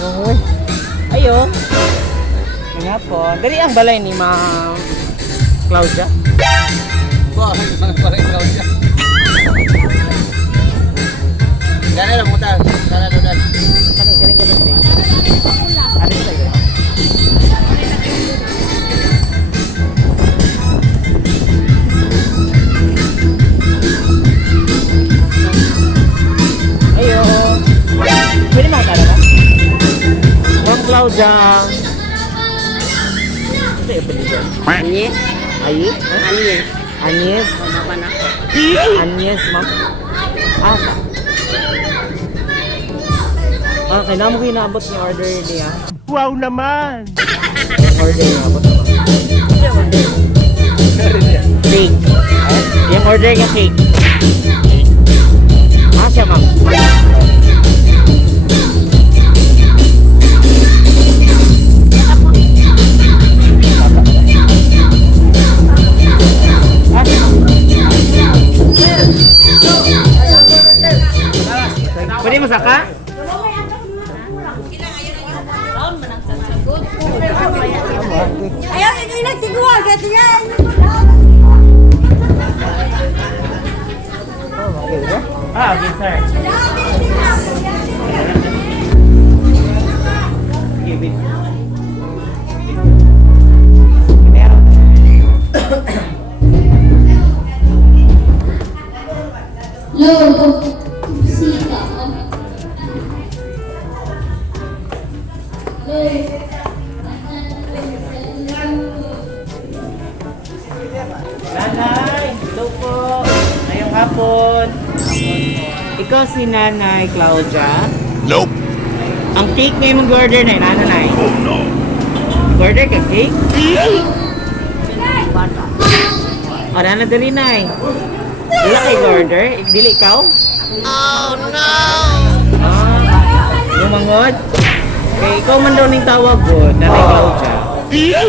Uy. Ayo. Nga po. Dari ang balay ni Ma'am Claudia. Wah, parang Claudia. Gana lang muta. Gana doon. Kami galing ka doon. Ano sa iyo? Ayo. Pwede makakala ka? Ma'am Claudia. Ito yung pwede dyan. Anyes? Ayi? Anyes? Agnes? Mama na ako. Agnes, ma'am. Asa? Okay, na mo ko inaabot yung order niya. Wow naman! Order niya, abot naman. Cake. Yung order niya cake. Asya, ma'am. Pwede masaka? Ayaw, hindi nagsiguro. Kasi yan. Ah, okay, sir. Give it. Logo. Sika. Nanay, hello po. Ngayong hapon. Ikaw si Nanay Claudia? Nope. Ang cake na yung mag-order na yun, ano, Nay? Oh no. Order ka cake? O, na dali, Nay. Dila kay order? Dili ikaw? Oh, no! Yung mangod? Okay, ikaw man daw ning tawag ko, Nanay Claudia.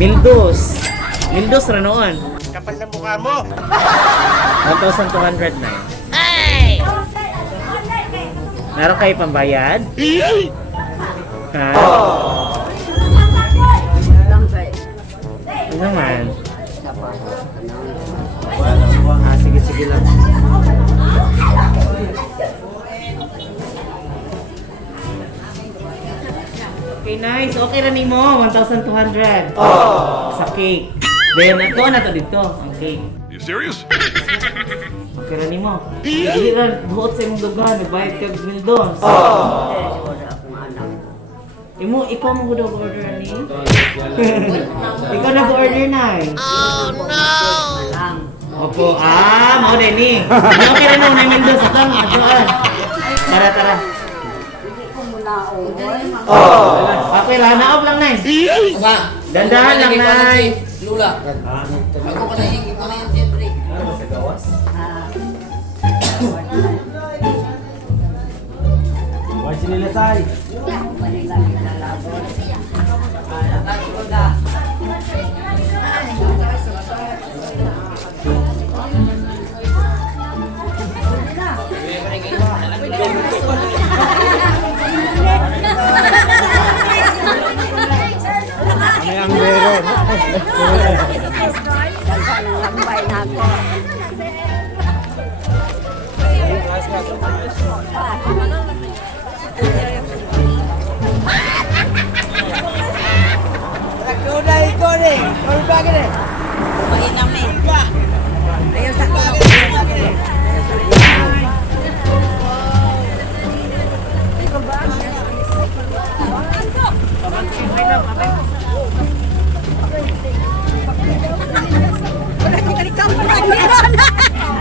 Mildos. Mildos ra noon. Kapal na mukha mo. 1,200 na. Hey! Meron kayo pambayad? Ha? Ano naman? Ah, sige lang. Okay, nice. Okay na mo. 1,200. Sa cake. Then, ito na to dito. Ang cake. You serious? Okay na mo. Hindi na buot sa imong dugan. Nagbayad ka ng doon. Ikaw mo gud order ni? Ikaw nag-order na eh. Oh, no! Opo. Mo din ni. Okay na mo na Mendoza ka mo. Tara. Okay lang, naob lang, Nay. Dandahan lang, Nay. Lula. Ako pa na yung siyempre. Why sinilasay? Ang meron. Kalsa ng lambay na ako. Mainam ni. Ayaw sa ko.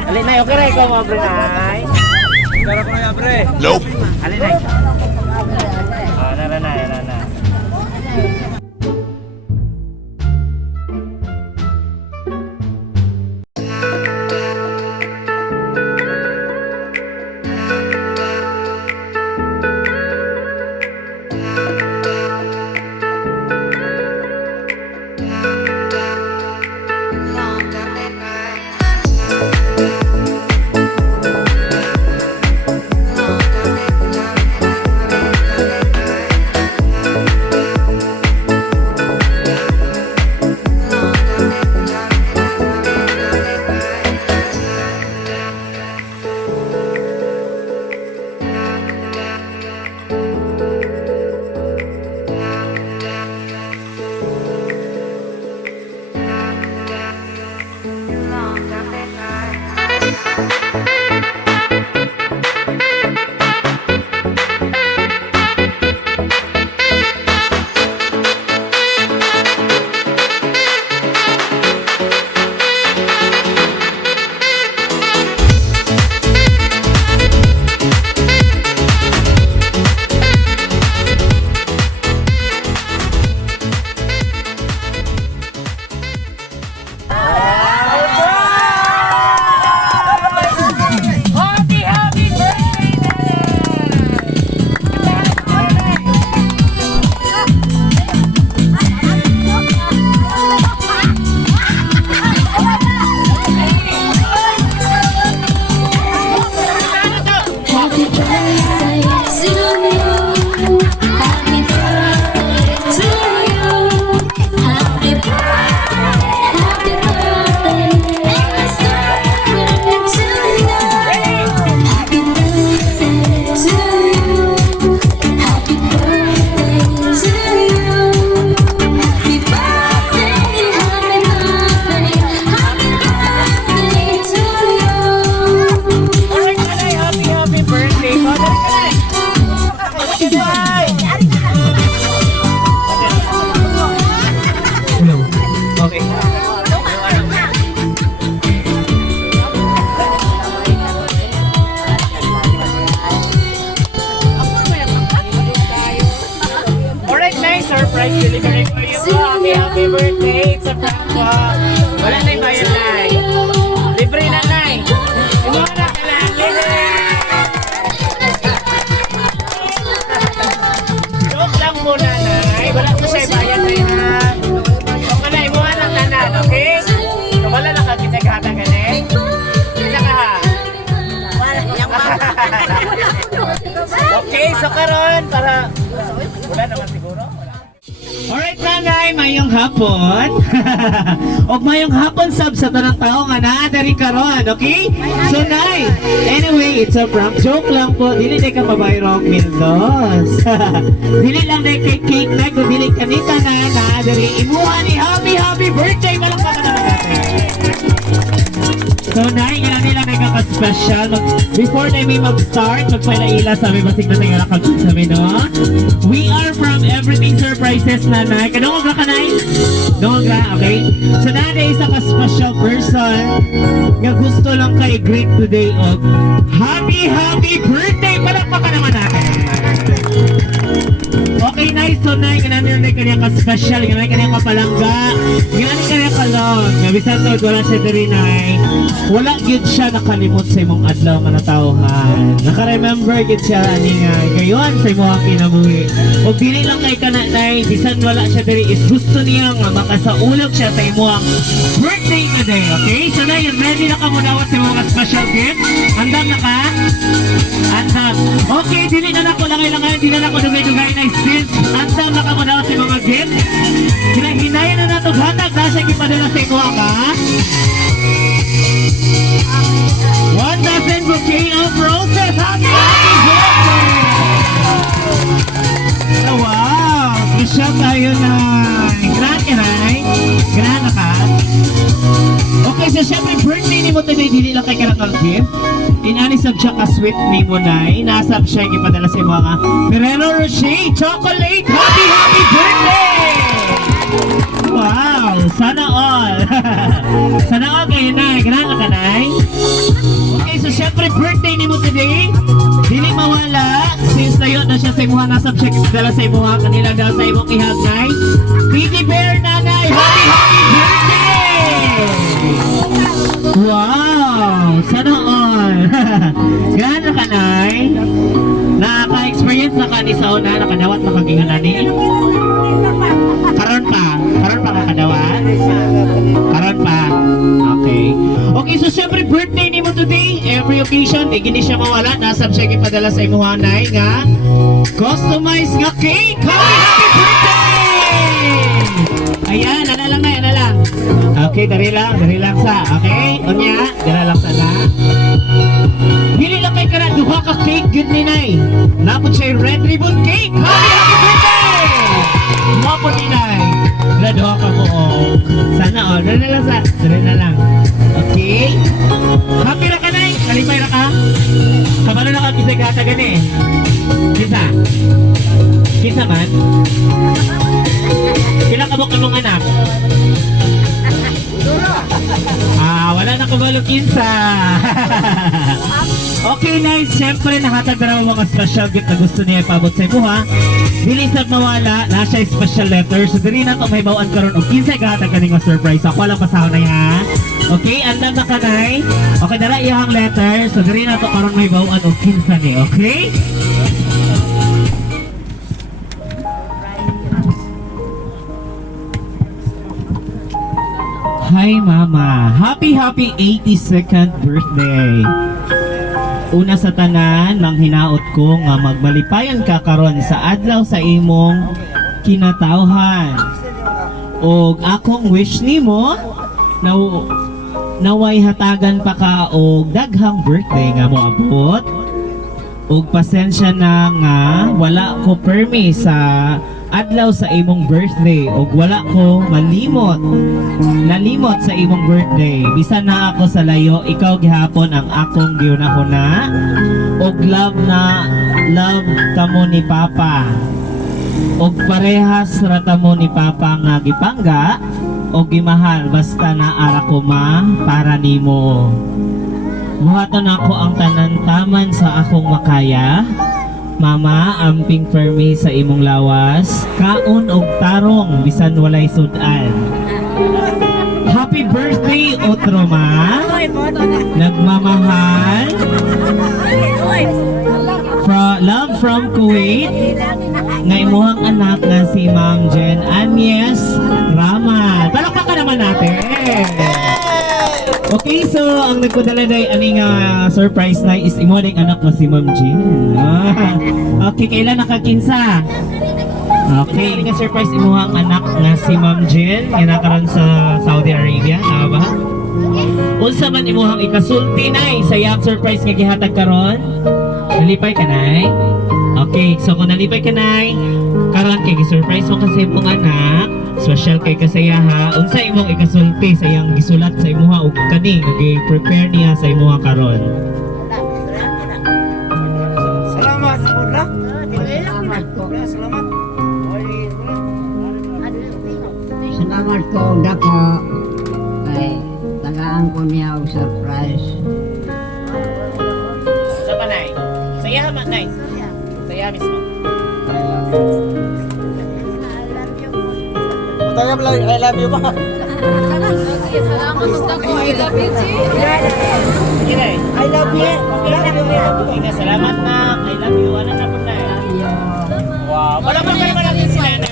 Alin na, okay na ikaw mga bre, Nay. Tara ko na bre. Nope. Alin na. Na. guys, delivery for you. Happy birthday sa Franco. Wala na yung bayan na. Libre na na. Imuha na ka lang. Joke lang muna na. Wala ko siya bayan na ha. Kung na, imuha ng tanan, okay? Kung wala na ka, kitaghatang ka na. Kita ka ha. Okay, so karon para wala naman siguro. Alright nanay, mayong hapon. Og mayong hapon sab sa tanang tao nga naa diri karon, okay? So nay, anyway, it's a prank joke lang po. Dili day ka mabayrong Mildos. Dili lang day kay cake na ko dili kanita na diri imuha ni happy birthday malakpakan naman natin. So, nay, nga nila nagkaka-special. Before na may mag-start, magpalaila sabi basig na tayo nakagod sabi, no? We are from Everything Surprises, nanay. Kadungog na ka, nay? Dungog na, okay? So, nanay, isa ka-special person nga gusto lang kay greet today of happy birthday! Palakpakan naman natin. Okay, nice. So, nay, ganun na kanya ka-special, ganun kanya kapalangga, ganun kanya kalong. Nabisan to, wala siya diri, nay. Wala yun siya nakalimot sa imong adlaw nga natawhan. Naka-remember yun siya ani nga gayon sa imong kinabuhi. O dili lang kay kananay, bisan wala siya diri is gusto niya nga makasaulog siya sa imong birthday today, okay? So na yun, ready na ka mo dawat sa imong special gift? Andam na ka? Andam. Okay, dili na ako langay-langay, dili na ako dugay-dugay na since andam na ka mo dawat sa mga gift. Hinayan na nato hatag na siya gipadala sa imong ka? 1,000 bouquet of roses! Happy birthday! Oh, wow! Special tayo na! Grand ka na? Grand na ka? Okay, so syempre birthday ni mo today, dili lang kay karakang gift. Inanisab siya ka-sweet ni mo na. Inasab siya yung ipadala sa mga Ferrero Rocher Chocolate! Happy birthday! Wow! Sana all! Sana all kayo na! Grand ka na? Okay, so syempre birthday ni mo today. Dili mawala since layo na siya sa imuha na subject dala sa imuha kanila dahil sa imong ihagnay. Teddy Bear nanay, happy birthday! Wow! Sana all! Gano'n ka nay? Nakaka-experience na ka ni sa una, nakadawat na kaginganani. Karon pa kakadawat? Karon pa? Okay. Okay, so syempre birthday ni mo today. Every occasion, di gini siya mawala. Nasab siya ipadala sa imuha nay nga customized nga cake! Happy birthday! Ayan, ana lang na, ana lang. Okay, dari lang sa. Okay, unya, dari lang sa na. Dili lang kay kana duha ka cake gud ni nay. Napod siya yung red ribbon cake. Happy birthday! Mapod ni nay. Wala duha ka mo. Sana oh, dari na lang. Okay. Happy na ka nay. Kalipay na ka. Kabalo na ka kisay gani. Kisa man. Kila ka mo kamong anak? Wala na kabalo kinsa. Okay, nice. Siyempre, nahatag na mga special gift na gusto niya ipabot sa imuha. Dili sad mawala, na siya special letter. So, dili na ito may bawaan karon o kinsa gahatag ka mga surprise. Ako lang pasahon na yan. Okay, andam na kanay. Okay, dala iyang letter. So, dili na ito karon may bawaan o kinsa ni. Okay? Hi Mama, happy 82nd birthday. Una sa tanan, nang hinaot ko nga magmalipayan ka karon sa adlaw sa imong kinatawhan. Og akong wish nimo naway hatagan pa ka og daghang birthday nga moabot. Og pasensya na nga wala ko permi sa adlaw sa imong birthday og wala ko nalimot sa imong birthday. Bisan na ako sa layo, ikaw gihapon ang akong giunahuna og love kamo ni Papa. Og parehas rata mo ni Papa nga gipangga og gimahal basta naara ko para nimo. Buhaton ako ang tanan taman sa akong makaya Mama, amping permi sa imong lawas, kaon og tarong bisan walay sudan. Happy birthday, Otroma. Nagmamahal. Love from Kuwait. Nga imuhang anak na si Ma'am Jen Agnes Rama. Palakpakan naman natin. Okay, so ang nagpadala na aning surprise na is imo ding anak na si Ma'am Jen. Okay, kailan nakakinsa? Okay, ini nga surprise imuhang anak nga si Ma'am Jen, nga nakaroon sa Saudi Arabia, tama ba? Unsa man imuhang ikasulti nay sa iyang surprise nga gihatag karon? Nalipay ka nay? Okay, so kung nalipay ka nay, karon kay gi-surprise mo kasi imong anak, special kay kasayaha, unsa imong ikasulti sa iyang gisulat sa imuha ug kani nga gi-prepare niya sa imuha karon? Salamat sa pula. Salamat po. Salamat. Salamat po, dako. Ay, tagaan ko niya og surprise. Sa panay. Sayaha man nay. Sayaha mismo. Mataya pala, I love you ba? Sige. I love you. Sige, salamat na. I love you. Ano na po na? Wow. Wala pa kayo natin sila na.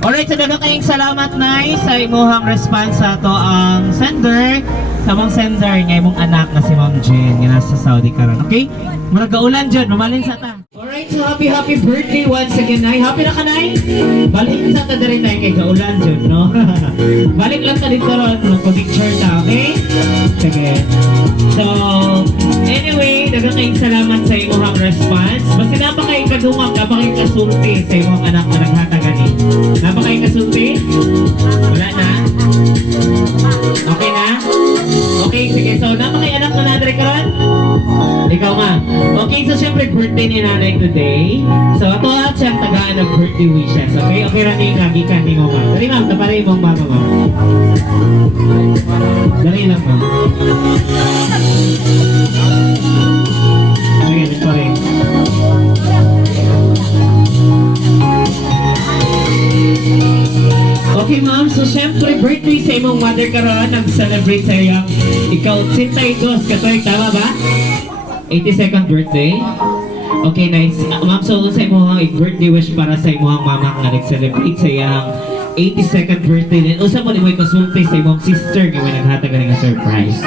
Alright, so daga kayong salamat na sa imuhang response sa to ang sender. Sa mong sender nga imong anak na si Ma'am Jen nga nasa Saudi karon. Okay? Murag gaulan dyan, mamalin sa ta. Alright, so happy birthday once again, Nay. Happy na ka, Nay? Balik sa ta rin, Nay, kay gaulan dyan, no? Balik lang sa dito ron, magpa-picture ta, okay? Sige. So, anyway, daga kayong salamat sa imuhang response. Basta napakayong kadungag, napakayong kasulti sa imuhang anak na naghatagani. Napakayong kasulti? Wala na? Okay na? Okay, sige. So, napakay anak na nadre ka ron? Ikaw nga. Okay, so syempre birthday ni nanay today. So, ato at siyang tagaan ng birthday wishes. Okay? Okay rin yung lagi ka ni mama. Dali ma'am, taparay mong mama mo. Dali lang ma'am. Okay, sorry. Okay ma'am, so syempre birthday sa imong mother karon, nag-celebrate sa iyang ikaw 82 katoy, tama ba? 82nd birthday? Okay, nice. Ma'am, so sa imong birthday wish para sa imong mama nga nag-celebrate sa iyang 82nd birthday. Then usa mo ni mo ikasulti sa imong sister nga may naghatag nga surprise.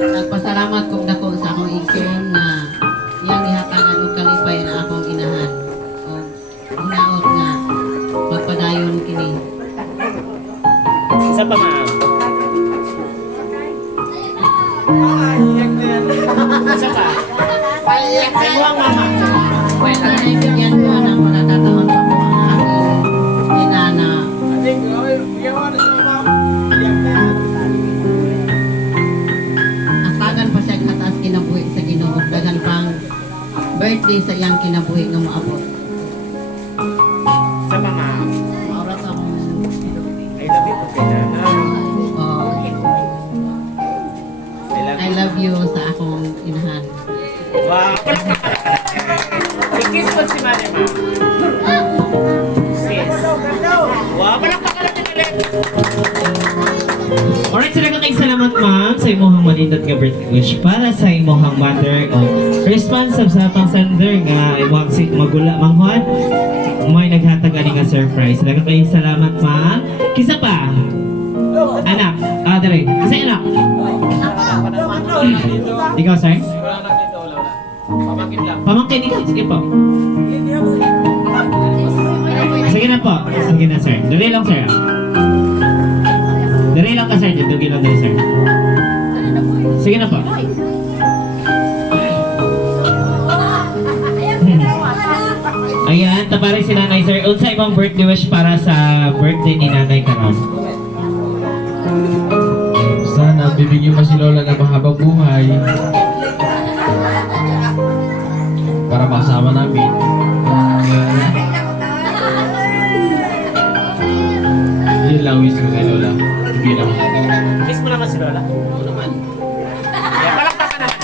Nagpasalamat kong dako sa akong igsoon na iyang gihatangan og kalipay na akong inahan. O hinaot nga magpadayon kini. Isa pa ma'am. Isa pa. Sa imong mama. Naibigyan ko ng pagkakataon pa ko ang aking inana. Atagan pa siya kataas kinabuhi sa Ginoo. Dagan pang birthday sa iyang kinabuhi nga maabot. Isa pa ma'am. Maurat ang I love you po kailangan. I love you sa akong inahan. Wow! I-kiss po si Mane, ma'am. Sis. Wow! Palakpakan natin ulit! Alright, so nagkakaing salamat, ma'am, sa imuhang manindot nga birthday wish para sa imuhang mother o responsive sa pang sender nga imuhang magula manghod. May naghatag ani nga surprise. Nagkakaing salamat, ma'am. Kisa pa? Anak. Dali. Kasi anak. Ikaw, sir? Pamangkin ikaw. Sige po. Sige na po. Sige na, sir. Dali lang, sir. Dali lang ka, sir. Dali lang, sir. Sige na po. Ayan, tabarin si nanay, sir. Unsa ibang birthday wish para sa birthday ni nanay karon? Sana bibigyan mo si Lola ng mahabang buhay para makasama namin. Yun lang wish ko kay Lola. Hindi lang. Kiss mo naman si Lola. Oo naman. Palakpakan naman.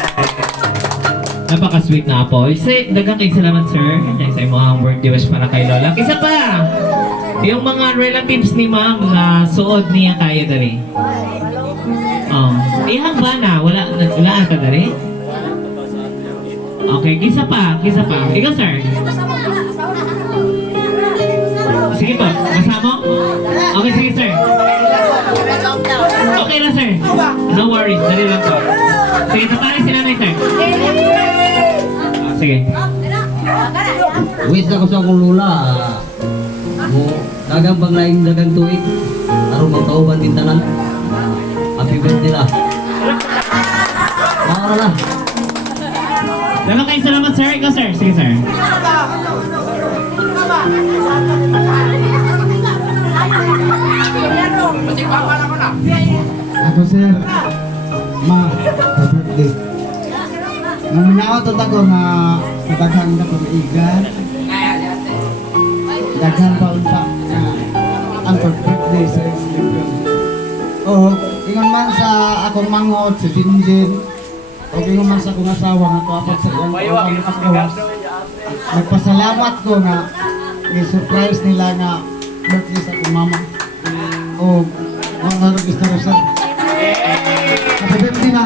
Napaka-sweet na po. Dagang kayo salamat, sir. Sa mga birthday wish para kay Lola. Isa pa! Yung mga relatives ni ma'am na suod niya kaya dari. Oh. Ihang ba na? Wala ata dari? Okay, kisa pa. Ikaw, sir. Sige po, kasama? Okay, sige, sir. Okay na, sir. No worries, dali lang po. Sige, taparin si nanay, sir. Sige. Wish ako sa akong lula. Dagang paglaing dagang tuig. Aron magtauban din tanan. Happy birthday la. Mara na. Dalang kayo salamat, sir. Ikaw, sir. Sige, sir. Ako sir, ma, sa birthday. Naminaot ako nga mataghan na ko igan. Daghan pa unta nga ang birthday sa Instagram. Oh, ingon man sa akong manghot si Jinjin. O ingon man sa akong asawa nga tuapat sa akong asawa. Nagpasalamat ko nga i-surprise nila nga birthday sa akong mama. Oh, mga nag-istorya sir. Happy birthday na.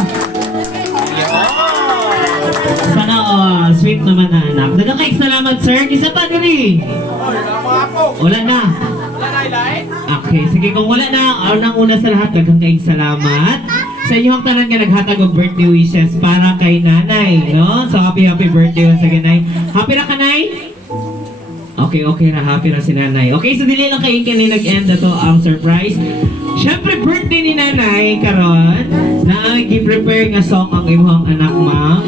Sana all. Sweet naman na anak. Dagang kayo salamat, sir. Isa pa dali. Wala na. Okay, sige. Kung wala na, una sa lahat, dagang kayo salamat sa inyong tanan nga naghatag og birthday wishes para kay nanay, no? So, happy birthday once again, nay. Happy na ka, nay? Okay na, happy na si nanay. Okay, so dili lang kayo kini nag-end na to ang surprise. Siyempre, birthday ni nanay karon na i-prepare nga song ang imong anak, ma'am.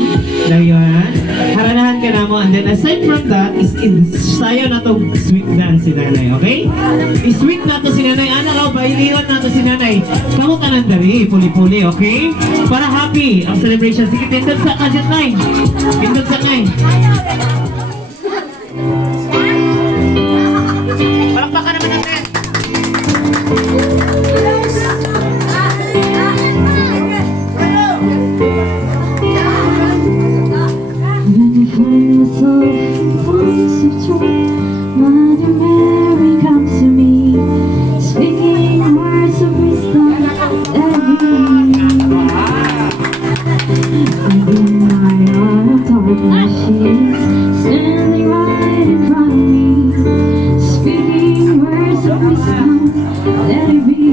Dayon, haranahan ka na mo. And then aside from that, sayo na to sweet dance si nanay, okay? I-sweet na to si nanay. Ano raw ba? Iliwan na to si nanay. Kamu ka nang dari, puli-puli, okay? Para happy ang celebration. Sige, tindog sa kadit nine. Tindog sa nine. Palakpakan naman natin. When I find myself once of truth, Mother Mary comes to me, speaking words of wisdom every and in my heart of darkness, she's standing right in front of me, speaking words of wisdom, let it be.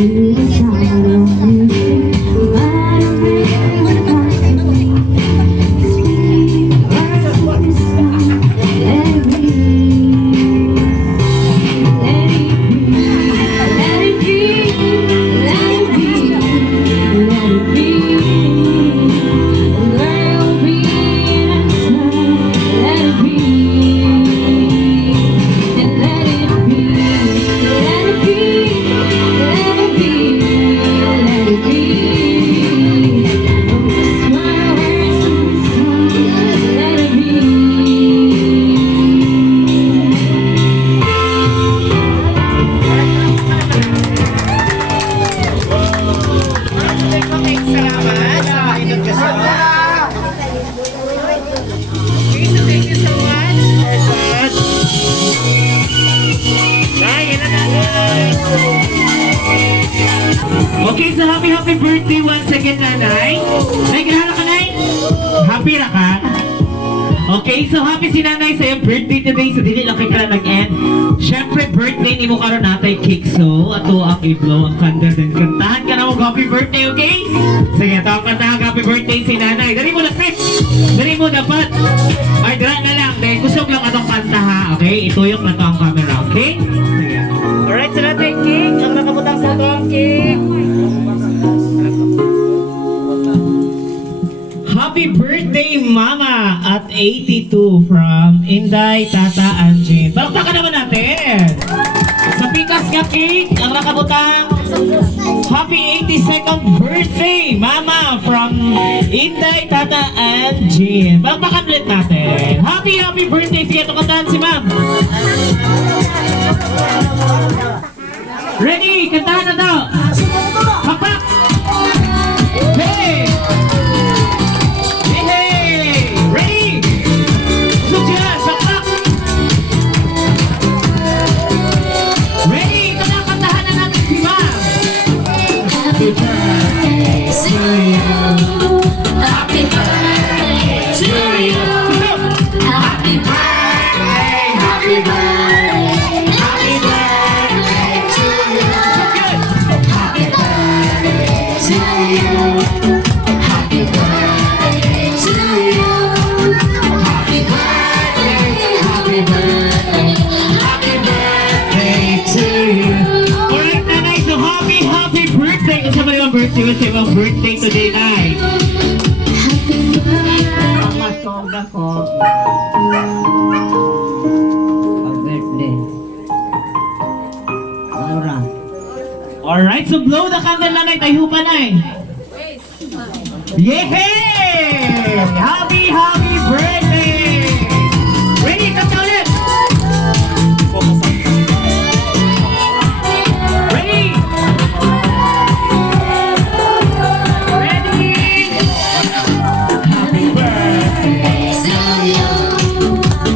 Salamat sa invitation. Okay, so thank you so much for that. Nay, yan na nanay. Okay, so happy birthday once again, nanay. Nay, kilala ka, nay? Happy na ka? Okay, so happy si nanay sa iyong birthday today. So dili lang kayo pala nag-end. Siyempre, birthday ni mo karon natay cake. So, ato ang i-blow ang candle. Then kantahan ka na mo happy birthday, okay? Sige, ito ang kantahan happy birthday si nanay. Dali mo na, Chris. Dali mo dapat. Ay, dala na lang. Dahil kusog lang atong kanta ha. Okay? Ituyok na to ang camera, okay? Sige. Alright, so natin cake. Ang nakabutang sa ito ang cake. Happy birthday, Mama! At 82 from Inday, Tata, Anjin. Palakpakan naman natin! Sa pikas nga cake, ang nakabutang happy 82nd birthday, Mama! From Inday, Tata, Anjin. Palakpakan ulit natin. Happy birthday! Sige, tukantahan si Ma'am. Ready? Kantahan na daw! Pakpak! Hey! Ready? Usog siya! Sakpak! Ready? Ito na, kantahan na natin si Ma'am! Happy birthday to you! Happy birthday to you! Happy birthday! Happy birthday! Happy birthday to you! Happy birthday to you! Happy birthday to you! Happy birthday, happy birthday, happy birthday to you. Alright, nanay, so happy birthday. Kasi ba yung birthday? Kasi yung birthday today, nay. Pamasog ako. Pag-birthday. Laura. Alright, so blow the candle, nanay. Tayo pa, nay. Yehey! Happy birthday! Ready? Kanta ulit! Ready? Ready? Happy birthday to you!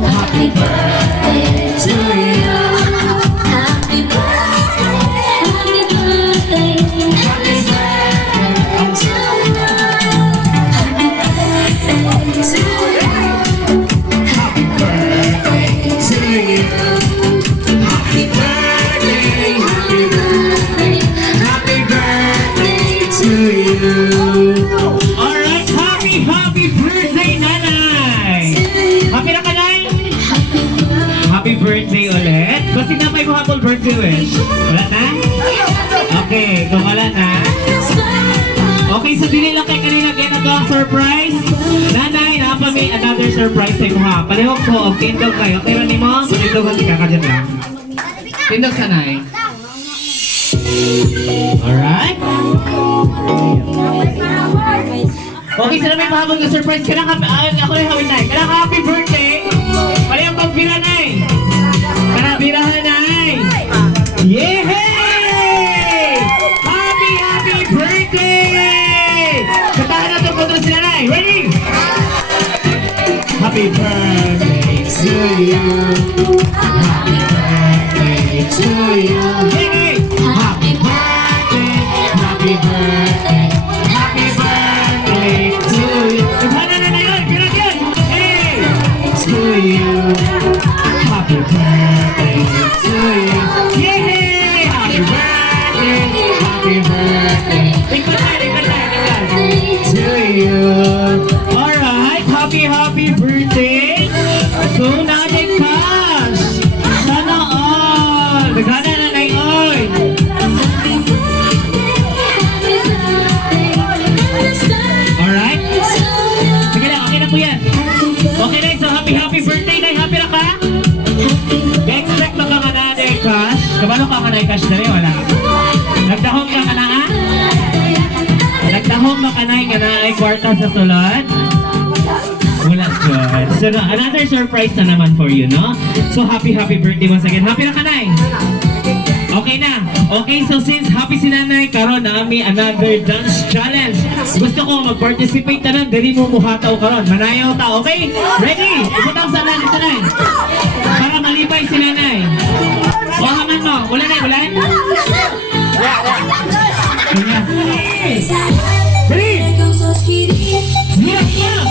Happy birthday to you! Happy birthday, happy birthday, happy birthday to you. Happy birthday to you! Happy birthday, happy birthday, happy birthday to you! Alright, happy birthday, nanay! Happy na ka, nay? Happy birthday ulit. Basta na pa yung happy birthday wish. Wala na? Okay, kung wala na. Okay, so dili lang kay kanina kaya na to ang surprise. Nanay, pa may another surprise sa ha. Pareho ko, tindog kayo. Okay, rani mo? Tindog ka, ka dyan lang. Tindog ka, nay. Alright? Okay, sila may pahabog na surprise. Ako na hawin, nay. Kailangan happy birthday. Parehong pagbira, nay. Karabirahan, nay. Yehey! Happy birthday! Katahan na ito kontra sila, nay. Ready? Happy birthday to you. Happy birthday to you. Yay! Happy birthday, happy birthday, happy birthday to you. Katahan na yun, bilang yun. Hey! To you. Happy birthday to you. Yay! Happy birthday, happy may kwarta sa sulod? Wala dyan. So, another surprise na naman for you, no? So, happy birthday once again. Happy na ka, Nay? Okay na. Okay, so since happy si Nanay, karon na kami another dance challenge. Gusto ko mag-participate ka na, dali mo muhataw karon. Manayaw ta, okay? Ready? Iputaw sa Nanay, Nanay. Para malipay si Nanay. O, haman mo. Ulan na, ulan? Ganyan. Dali! Yeah, yeah!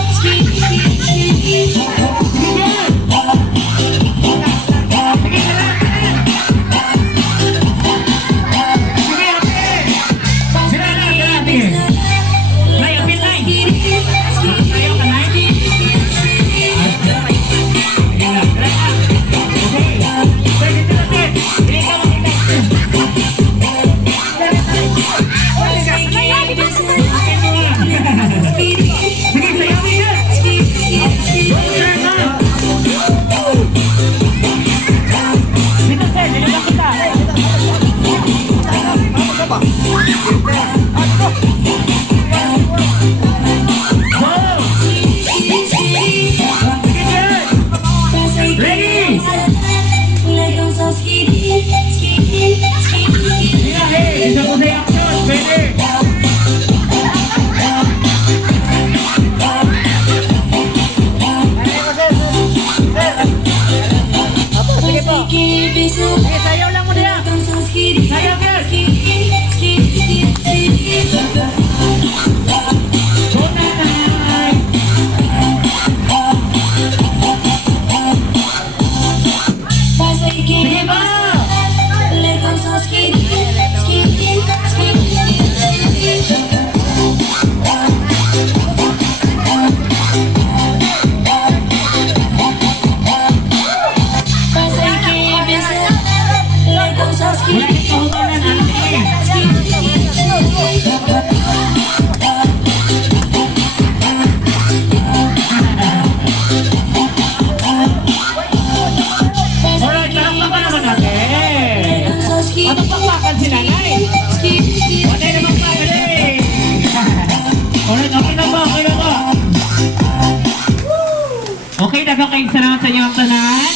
Okay, nagkakaing salamat sa inyo ang tanan.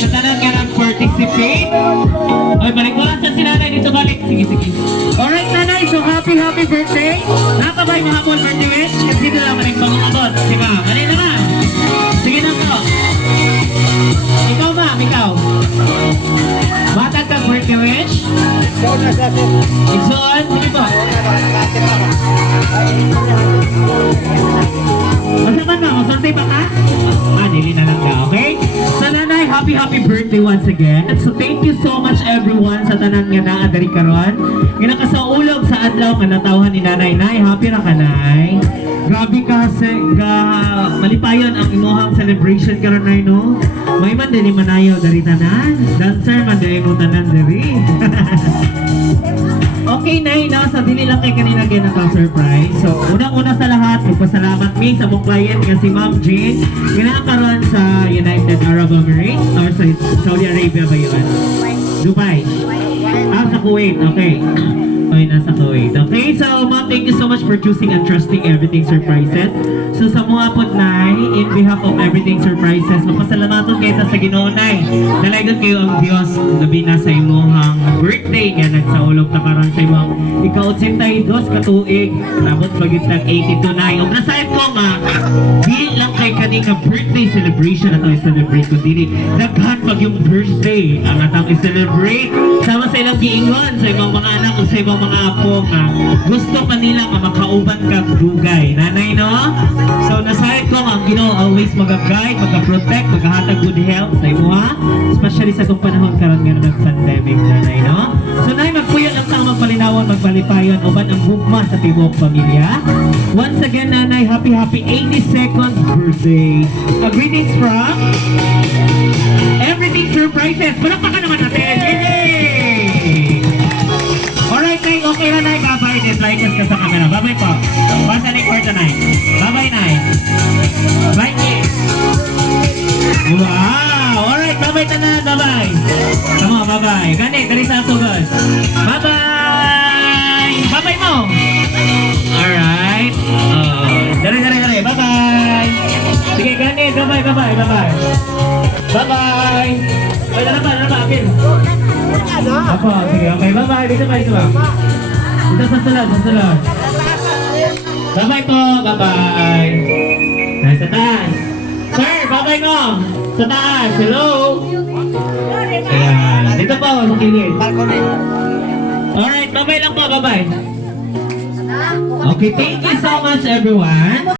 Sa tanan ka nag-participate. Ay, balik mo lang sa sinanay dito balik. Sige, sige. Alright, nanay. So, happy birthday. Nakabay mga hapon birthday wish. Kasi dito lang maring pangungabot. Sige, ma'am. Ano na, ma'am? Sige na po. Ikaw, ma'am. Ikaw. Batag ka birthday wish? Igsoon. Sige po. Masaman ba? Masortay pa ka? Dili na lang ka, okay? So nanay, happy birthday once again. So thank you so much everyone sa tanan nga naa diri karon. Nga nakasaulog sa adlaw nga natawhan ni nanay. Nay, happy ra ka, nay? Grabe ka malipayon ang imuhang celebration karon, nay, no? May man dili manayo dari tanan. Dancer man dili mo tanan diri. Okay, Nay, no? So, dili lang kay kanina surprise. So, unang-una sa lahat, magpasalamat mi sa mong client nga si Ma'am Jane. Ginakaroon sa United Arab Emirates or sa Saudi Arabia ba yun? Dubai. Sa Kuwait. Okay. Okay, nasa Kuwait. Okay, so Ma'am, thank you so much for choosing and trusting Everything Surprises. So, sa mga po, Nay, in behalf of Everything Surprises, magpasalamaton kayo sa Ginoo, Nay. Nalagon kayo ang Diyos labi na sa imuhang birthday nga nagsaulog na karon sa imong ika-82 katuig. Tapos bagit ng 82, Nay. O nasayad ko nga, di lang kay kaning birthday celebration na ito i-celebrate ko dili. Naghan pag yung birthday ang atang i-celebrate. Sama sa ilang giingon sa ibang mga anak o sa ibang mga apo nga gusto pa nila nga makauban ka dugay. Nanay, no? So nasayad ko nga ang Ginoo always mag-guide, mag-protect, mag-hatag good health sa imo, ha? Especially sa itong panahon karon nga nag-pandemic, nanay, no? So nay, magpuyo lang sang magpalinawan, magpalipayon uban ang gugma sa tibuok pamilya. Once again, nanay, happy 82nd birthday. Greetings from Everything Surprises. Palakpakan naman natin. Yay! Alright, Nay, okay na, Nay. Bye-bye. Dislike ka sa camera. Bye-bye po. Basta na yung kwarta, Nay. Bye-bye, Nay. Bye, Nay. Wow! Alright, bye-bye, tanan. Bye-bye. Come on, bye-bye. Gani, dari sa sugod. Bye-bye! Bye-bye mo! Alright. Apo, sige, okay. Bye-bye. Dito ba, dito ba? Dito sa salon, sa salon. Bye-bye po, bye-bye. Nasa taas. Sir, bye-bye mo. Sa taas, hello. Ayan, dito po, sa kilid. Alright, bye-bye lang po, bye-bye. Okay, thank you so much everyone.